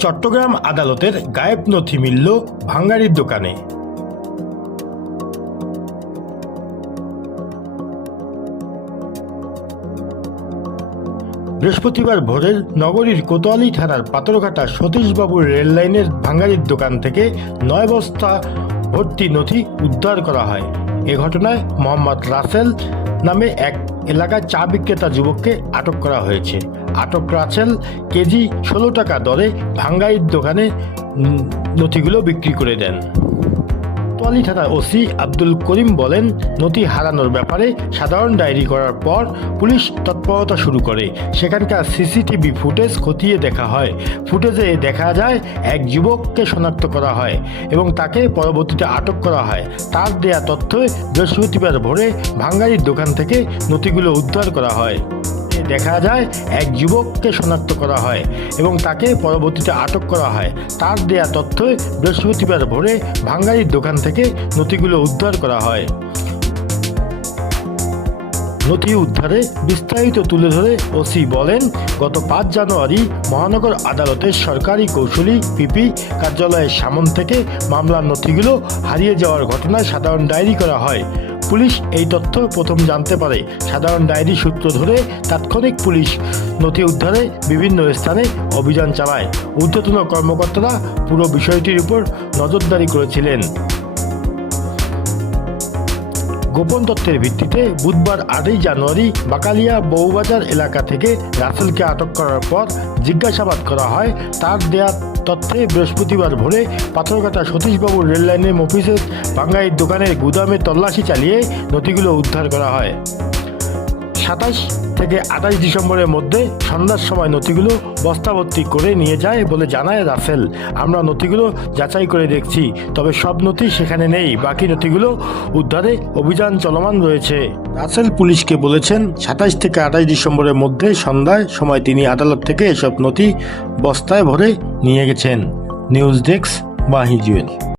চট্টগ্রাম আদালতের গায়েব নথি মিলল ভাঙ্গারির দোকানে। বৃহস্পতিবার ভোরের নগরীর কোতোয়ালি থানার পাথরঘাটা সতীশবাবুর রেললাইনের ভাঙ্গারির দোকান থেকে নয় বস্তা ভর্তি নথি উদ্ধার করা হয়। এ ঘটনায় মোহাম্মদ রাসেল নামে এক এলাকার চা বিক্রেতা যুবককে আটক করা হয়েছে। আটক রাসেল কেজি ষোলো টাকা দরে ভাঙ্গাইয়ের দোকানে নথিগুলো বিক্রি করে দেন। কোতোয়ালি থানার ওসি আব্দুল করিম বলেন, নথি হারানোর ব্যাপারে সাধারণ ডায়েরি করার পর পুলিশ তৎপরতা শুরু করে। সেখানকার সিসিটিভি ফুটেজ খতিয়ে দেখা হয়। ফুটেজে দেখা যায়, এক যুবককে শনাক্ত করা হয় এবং তাকে পরবর্তীতে আটক করা হয়। তার দেয়া তথ্যে বৃহস্পতিবার ভোরে ভাঙ্গারির দোকান থেকে নথিগুলো উদ্ধার করা হয়। দেখা যায়, এক যুবককে শনাক্ত করা হয় এবং তাকে পরবর্তীতে আটক করা হয়। তার দেয়া তথ্যে বৃহস্পতিবার ভোরে ভাঙ্গারির দোকান থেকে নথিগুলো উদ্ধার করা হয়। নথি উদ্ধারে বিস্তারিত তুলে ধরে ওসি বলেন, গত পাঁচ জানুয়ারি মহানগর আদালতের সরকারি কৌশলী পিপি কার্যালয়ের সামন থেকে মামলার নথিগুলো হারিয়ে যাওয়ার ঘটনায় সাধারণ ডায়েরি করা হয়। পুলিশ এই তথ্য প্রথম জানতে পারে। সাধারণ ডায়েরি সূত্র ধরে তাৎক্ষণিক পুলিশ নথি উদ্ধারে বিভিন্ন স্থানে অভিযান চালায়। ঊর্ধ্বতন কর্মকর্তারা পুরো বিষয়টির উপর নজরদারি করেছিলেন। গোপন তথ্যের ভিত্তিতে বুধবার আটই জানুয়ারি বাকালিয়া বউবাজার এলাকা থেকে রাসেলকে আটক করার পর জিজ্ঞাসাবাদ করা হয়, তার দেয়া তথ্যে বৃহস্পতিবার ভোরে পাথরঘাটা সতীশবাবুর রেললাইনের মফিসের বাঙ্গাইয়ের দোকানের গুদামে তল্লাশি চালিয়ে নথিগুলো উদ্ধার করা হয়। সাতাশ থেকে আঠাশ ডিসেম্বরের মধ্যে সন্ধ্যার সময় নথিগুলো বস্তাভর্তি করে নিয়ে যায় বলে জানায় রাসেল। আমরা নথিগুলো যাচাই করে দেখছি, তবে সব নথি সেখানে নেই। বাকি নথিগুলো উদ্ধারে অভিযান চলমান রয়েছে। রাসেল পুলিশকে বলেছেন সাতাশ থেকে আঠাশ ডিসেম্বরের মধ্যে সন্ধ্যায় সময় তিনি আদালত থেকে এসব নথি বস্তায় ভরে নিয়ে গেছেন। News desk Mahi Jewel